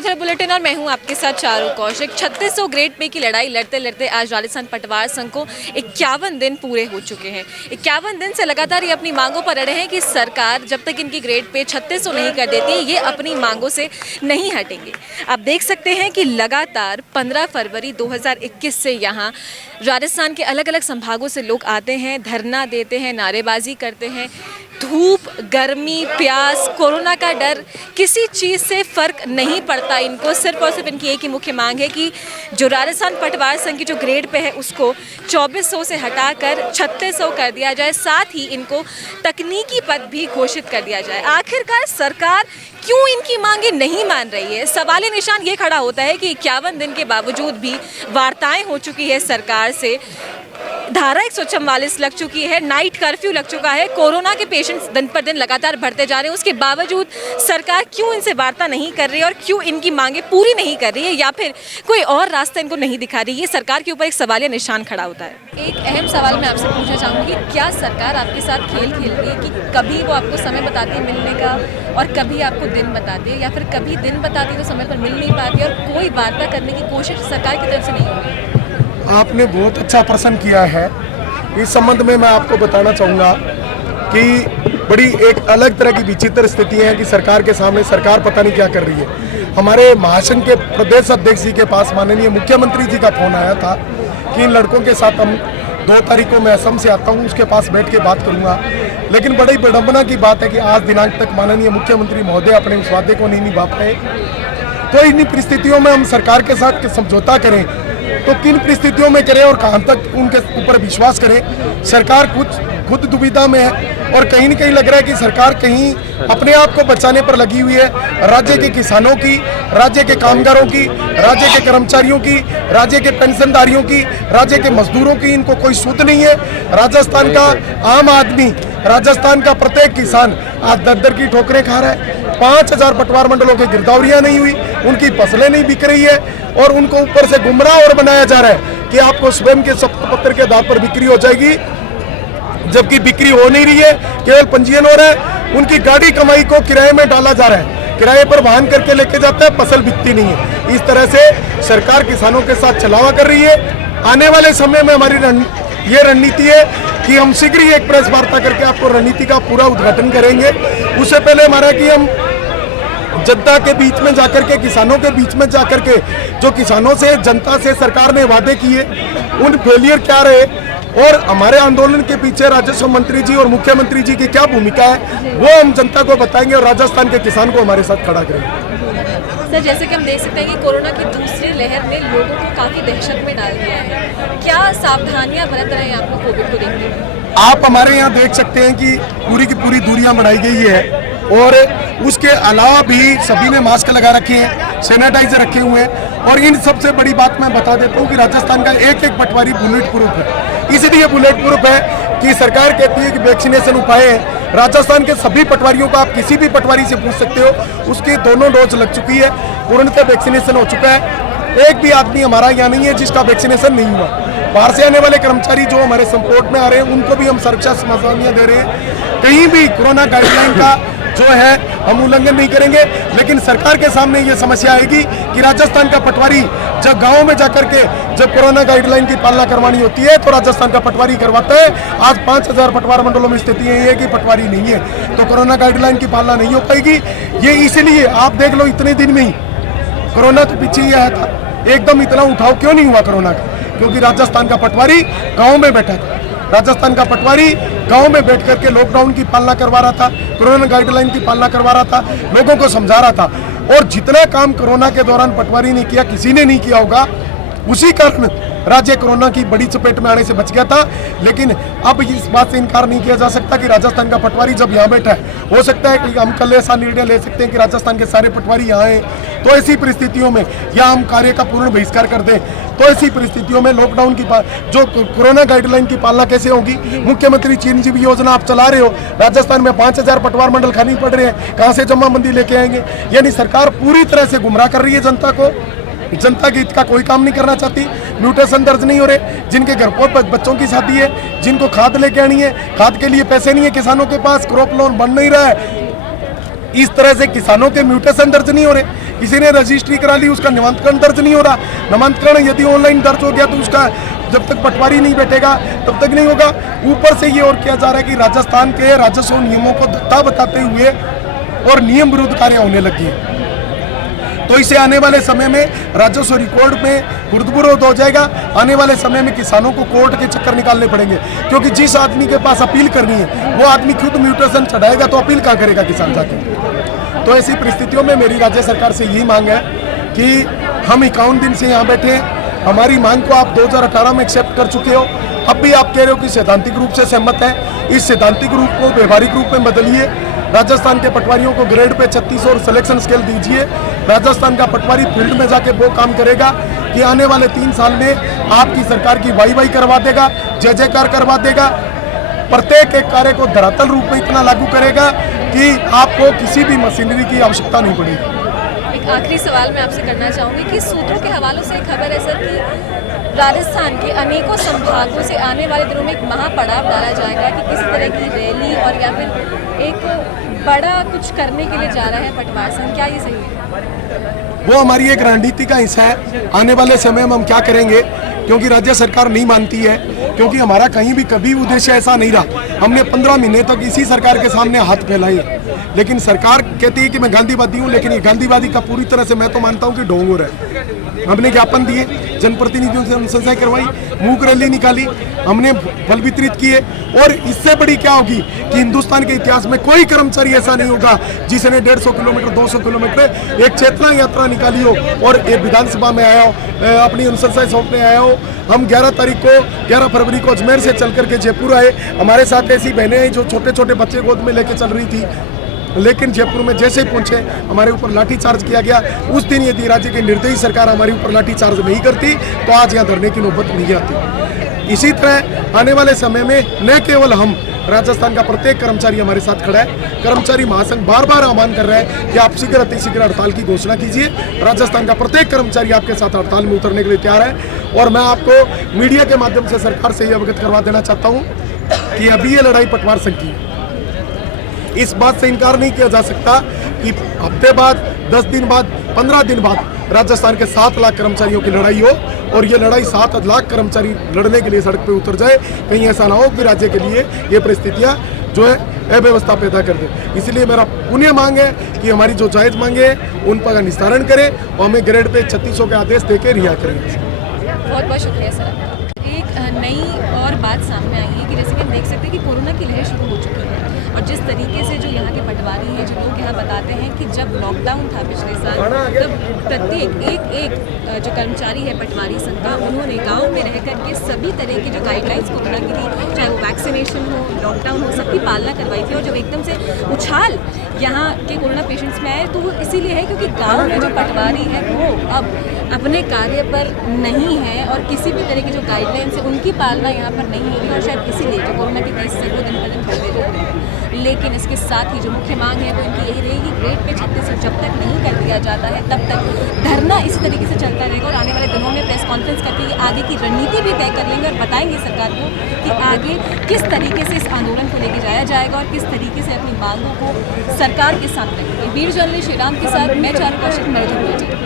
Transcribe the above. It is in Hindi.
उधर बुलेटिन और मैं हूं आपके साथ चारू कौशिक। 3600 ग्रेड पे की लड़ाई लड़ते लड़ते आज राजस्थान पटवार संघ को 51 दिन पूरे हो चुके हैं। 51 दिन से लगातार ये अपनी मांगों पर अड़े हैं कि सरकार जब तक इनकी ग्रेड पे 3600 नहीं कर देती ये अपनी मांगों से नहीं हटेंगे। आप देख सकते हैं कि लगातार 15 फरवरी 2021 से यहाँ राजस्थान के अलग अलग संभागों से लोग आते हैं, धरना देते हैं, नारेबाजी करते हैं। धूप, गर्मी, प्यास, कोरोना का डर, किसी चीज़ से फ़र्क नहीं पड़ता इनको। सिर्फ और सिर्फ इनकी एक ही मुख्य मांग है कि जो राजस्थान पटवार संघ की जो ग्रेड पे है उसको 2400 से हटाकर 3600 कर दिया जाए। साथ ही इनको तकनीकी पद भी घोषित कर दिया जाए। आखिरकार सरकार क्यों इनकी मांगे नहीं मान रही है? सवाल निशान ये खड़ा होता है कि 51 दिन के बावजूद भी वार्ताएं हो चुकी है सरकार से, धारा 144 लग चुकी है, नाइट कर्फ्यू लग चुका है, कोरोना के पेशेंट्स दिन पर दिन लगातार बढ़ते जा रहे हैं। उसके बावजूद सरकार क्यों इनसे वार्ता नहीं कर रही है और क्यों इनकी मांगे पूरी नहीं कर रही है, या फिर कोई और रास्ता इनको नहीं दिखा रही है? ये सरकार के ऊपर एक सवालिया निशान खड़ा होता है। एक अहम सवाल मैं आपसे पूछना चाहूँगी, क्या सरकार आपके साथ खेल खेल रही है कि कभी वो आपको समय बताती है मिलने का और कभी आपको दिन बताती है, या फिर कभी दिन बताती है तो समय पर मिल नहीं पाती और कोई वार्ता करने की कोशिश सरकार की तरफ से नहीं हो रही? आपने बहुत अच्छा प्रश्न किया है। इस संबंध में मैं आपको बताना चाहूँगा कि बड़ी एक अलग तरह की विचित्र स्थिति है कि सरकार के सामने सरकार पता नहीं क्या कर रही है। हमारे महासंघ के प्रदेश अध्यक्ष जी के पास माननीय मुख्यमंत्री जी का फोन आया था कि इन लड़कों के साथ हम 2 तारीख को मैं असम से आता हूँ, उसके पास बैठ के बात करूँगा। लेकिन बड़ी विडम्बना की बात है कि आज दिनांक तक माननीय मुख्यमंत्री महोदय अपने उस वादे को नहीं निभा पाए। तो इन परिस्थितियों में हम सरकार के साथ समझौता करें तो किन परिस्थितियों में करें और कहां तक उनके ऊपर विश्वास करें? सरकार खुद दुविधा में है और कहीं न कहीं लग रहा है कि सरकार कहीं अपने आप को बचाने पर लगी हुई है। राज्य के किसानों की, राज्य के कामगारों की, राज्य के कर्मचारियों की, राज्य के पेंशनधारियों की, राज्य के मजदूरों की इनको कोई सुध नहीं है। राजस्थान का आम आदमी, राजस्थान का प्रत्येक किसान आज दर की ठोकरें खा रहा है। 5000 पटवार मंडलों की गिरदावरियां नहीं हुई, उनकी फसलें नहीं बिक रही है और उनको ऊपर से गुमराह और बनाया जा रहा है कि आपको स्वयं के शपथ पत्र के आधार पर बिक्री हो जाएगी, जबकि बिक्री हो नहीं रही है, केवल पंजीयन हो रहा है। उनकी गाड़ी कमाई को किराए में डाला जा रहा है, किराए पर वाहन करके लेके जाते हैं, फसल बिकती नहीं है। इस तरह से सरकार किसानों के साथ छलावा कर रही है। आने वाले समय में हमारी ये रणनीति है कि हम शीघ्र ही एक प्रेस वार्ता करके आपको रणनीति का पूरा उद्घाटन करेंगे। उससे पहले हमारा कि हम जनता के बीच में जाकर के, किसानों के बीच में जाकर के, जो किसानों से, जनता से सरकार ने वादे किए उन फेलियर क्या रहे और हमारे आंदोलन के पीछे राजस्व मंत्री जी और मुख्यमंत्री जी की क्या भूमिका है, वो हम जनता को बताएंगे और राजस्थान के किसान को हमारे साथ खड़ा करेंगे। सर, जैसे कि हम देख सकते हैं कि कोरोना की दूसरी लहर ने लोगों को काफ़ी दहशत में डाल दिया है। क्या सावधानियां बरत रहे हैं आप लोग कोविड को देखते हुए? आप हमारे यहाँ देख सकते हैं कि पूरी की पूरी दूरियां बढ़ाई गई है और उसके अलावा भी सभी ने मास्क लगा रखे हैं, सैनिटाइजर रखे हुए हैं। और इन सबसे बड़ी बात मैं बता देता हूँ कि राजस्थान का एक एक पटवारी बुलेट प्रूफ है। इसलिए बुलेट प्रूफ है कि सरकार कहती है कि वैक्सीनेशन उपाय है। राजस्थान के सभी पटवारियों को आप किसी भी पटवारी से पूछ सकते हो, उसकी दोनों डोज लग चुकी है, पूर्णतः वैक्सीनेशन हो चुका है। एक भी आदमी हमारा यहाँ नहीं है जिसका वैक्सीनेशन नहीं हुआ। बाहर से आने वाले कर्मचारी जो हमारे संपर्क में आ रहे हैं उनको भी हम सुरक्षा सावधानियां दे रहे हैं। कहीं भी कोरोना गाइडलाइन का जो है हम उल्लंघन नहीं करेंगे। लेकिन सरकार के सामने ये समस्या आएगी कि राजस्थान का पटवारी जब गाँव में जाकर के जब कोरोना गाइडलाइन की पालना करवानी होती है तो राजस्थान का पटवारी करवाता है। आज 5000 पटवार मंडलों में स्थिति यही है कि पटवारी नहीं है, तो कोरोना गाइडलाइन की पालना नहीं हो पाएगी। ये इसलिए आप देख लो, इतने दिन में ही कोरोना तो पीछे ही आया था, एकदम इतना उठाव क्यों नहीं हुआ कोरोना का? क्योंकि राजस्थान का पटवारी गांव में बैठा था। राजस्थान का पटवारी गांव में बैठ करके लॉकडाउन की पालना करवा रहा था, कोरोना गाइडलाइन की पालना करवा रहा था, लोगों को समझा रहा था। और जितना काम कोरोना के दौरान पटवारी ने किया, किसी ने नहीं किया होगा। उसी कारण राज्य कोरोना की बड़ी चपेट में आने से बच गया था। लेकिन अब इस बात से इनकार नहीं किया जा सकता कि राजस्थान का पटवारी जब यहाँ बैठा है, हो सकता है कि हम कल ऐसा निर्णय ले सकते हैं कि राजस्थान के सारे पटवारी यहाँ आए। तो ऐसी परिस्थितियों में या हम कार्य का पूर्ण बहिष्कार कर दें, तो ऐसी परिस्थितियों में लॉकडाउन की जो कोरोना गाइडलाइन की पालना कैसे होगी? मुख्यमंत्री चिरंजीवी योजना आप चला रहे हो, राजस्थान में 5000 पटवार मंडल खाली पड़ रहे हैं, कहाँ से जमाबंदी लेके आएंगे? यानी सरकार पूरी तरह से गुमराह कर रही है जनता को। जनता के हित का कोई काम नहीं करना चाहती। म्यूटेशन दर्ज नहीं हो रहे, जिनके घर पर बच्चों की शादी है, जिनको खाद लेके आनी है, खाद के लिए पैसे नहीं है किसानों के पास, क्रॉप लोन बन नहीं रहा है, इस तरह से किसानों के म्यूटेशन दर्ज नहीं हो रहे। किसी ने रजिस्ट्री करा ली, उसका नामांतरण दर्ज नहीं हो रहा। नामांतरण यदि ऑनलाइन दर्ज हो गया तो उसका जब तक पटवारी नहीं बैठेगा तब तक नहीं होगा। ऊपर से ये और किया जा रहा है कि राजस्थान के राजस्व नियमों को धत्ता बताते हुए और नियम विरुद्ध कार्य होने लगी है। तो इसे आने वाले समय में राजस्व रिकॉर्ड में विरोध हो जाएगा। आने वाले समय में किसानों को कोर्ट के चक्कर निकालने पड़ेंगे, क्योंकि जिस आदमी के पास अपील करनी है वो आदमी खुद म्यूटेशन चढ़ाएगा तो अपील कहाँ करेगा किसान जाके। तो ऐसी परिस्थितियों में मेरी राज्य सरकार से यही मांग है कि हम 51 दिन से यहाँ बैठे हैं, हमारी मांग को आप 2018 में एक्सेप्ट कर चुके हो, अब भी आप कह रहे हो कि सैद्धांतिक रूप से सहमत है। इस सैद्धांतिक रूप को व्यवहारिक रूप में बदलिए। राजस्थान के पटवारियों को ग्रेड पे 36 और सिलेक्शन स्केल दीजिए। राजस्थान का पटवारी फील्ड में जाके वो काम करेगा कि आने वाले 3 साल में आपकी सरकार की वाई करवा देगा, जय जयकार करवा देगा। प्रत्येक एक कार्य को धरातल रूप में इतना लागू करेगा कि आपको किसी भी मशीनरी की आवश्यकता नहीं पड़ेगी। एक आखिरी सवाल मैं आपसे करना चाहूँगी कि सूत्रों के हवालों से खबर है सर कि राजस्थान के अनेकों संभागों से आने वाले दिनों में एक महापड़ाव डाला जाएगा कि किसी तरह की रैली और या फिर एक बड़ा कुछ करने के लिए जा रहा है पटवार संघ, क्या ये सही है? वो हमारी एक रणनीति का हिस्सा है। आने वाले समय में हम क्या करेंगे, क्योंकि राज्य सरकार नहीं मानती है, क्योंकि हमारा कहीं भी कभी उद्देश्य ऐसा नहीं रहा। हमने 15 महीने तक इसी सरकार के सामने हाथ फैलाए, लेकिन सरकार कहती है कि मैं गांधीवादी हूँ, लेकिन ये गांधीवादी का पूरी तरह से मैं तो मानता हूँ कि ढोंग हो रहा है। हमने ज्ञापन दिए, जनप्रतिनिधियों से अनुशंसाएं करवाई, मूक रैली निकाली, हमने फल वितरित किए। और इससे बड़ी क्या होगी कि हिंदुस्तान के इतिहास में कोई कर्मचारी ऐसा नहीं होगा जिसने 150 किलोमीटर 200 किलोमीटर एक चेतना यात्रा निकाली हो और एक विधानसभा में आया हो, अपनी अनुशंसाएं सौंपने आया हो। हम 11 फरवरी को अजमेर से चल करके जयपुर आए। हमारे साथ ऐसी बहनें हैं जो छोटे छोटे बच्चे गोद में लेके चल रही थी, लेकिन जयपुर में जैसे पहुंचे हमारे ऊपर लाठीचार्ज किया गया। उस दिन यदि राज्य की निर्दयी सरकार हमारे ऊपर लाठीचार्ज नहीं करती तो आज यहाँ धरने की नौबत नहीं आती। इसी तरह आने वाले समय में न केवल हम, राजस्थान का प्रत्येक कर्मचारी हमारे साथ खड़ा है। कर्मचारी महासंघ बार बार आह्वान कर रहा है कि आप शीघ्र अतिशीघ्र हड़ताल की घोषणा कीजिए। राजस्थान का प्रत्येक कर्मचारी आपके साथ हड़ताल में उतरने के लिए तैयार है। और मैं आपको मीडिया के माध्यम से सरकार से ये अवगत करवा देना चाहता हूँ कि अभी ये लड़ाई पटवार संघ की है। इस बात से इनकार नहीं किया जा सकता कि हफ्ते बाद, 10 दिन बाद, 15 दिन बाद राजस्थान के 7 लाख कर्मचारियों की लड़ाई हो और ये लड़ाई 7 लाख कर्मचारी लड़ने के लिए सड़क पे उतर जाए। कहीं ऐसा ना हो कि राज्य के लिए ये परिस्थितियां जो है अव्यवस्था पैदा कर दे। इसलिए मेरा पुण्य मांग है कि हमारी जो जायज मांगे हैं उन पर निस्तारण करें और हमें ग्रेड पे 3600 के आदेश देकर रिहा करें। बहुत बहुत शुक्रिया सर। एक नई और बात सामने आई है कि जैसे कि हम देख सकते हैं कि कोरोना की लहर शुरू हो चुकी है और जिस तरीके से जो यहाँ के पटवारी हैं, जो लोग यहाँ बताते हैं कि जब लॉकडाउन था पिछले साल, तब प्रत्येक एक जो कर्मचारी है पटवारी संघ का, उन्होंने गांव में रह करके सभी तरह की जो गाइडलाइंस कोरोना की थी, चाहे वो वैक्सीनेशन हो, लॉकडाउन हो, सबकी पालना करवाई थी। और जब एकदम से उछाल यहाँ के कोरोना पेशेंट्स में आए तो वो इसीलिए है क्योंकि गाँव में जो पटवारी है वो अब अपने कार्य पर नहीं है और किसी भी तरह की जो गाइडलाइंस है उनकी पालना यहाँ पर नहीं होगी और शायद इसीलिए जो कोरोना के केस है वो दिन पर दिन बढ़ते जा रहे हैं। लेकिन इसके साथ ही जो मुख्य मांग है वो इनकी यही रहेगी, ग्रेड पे 36 जब तक नहीं कर दिया जाता है तब तक धरना इसी तरीके से चलता रहेगा। और आने वाले दिनों में प्रेस कॉन्फ्रेंस करके आगे की रणनीति भी तय कर लेंगे और बताएंगे सरकार को कि आगे किस तरीके से इस आंदोलन को लेके जाया जाएगा और किस तरीके से अपनी मांगों को सरकार के सामने रखेंगे। वीर जर्नलिस्ट श्रीराम के साथ मैं चारू कौशिक।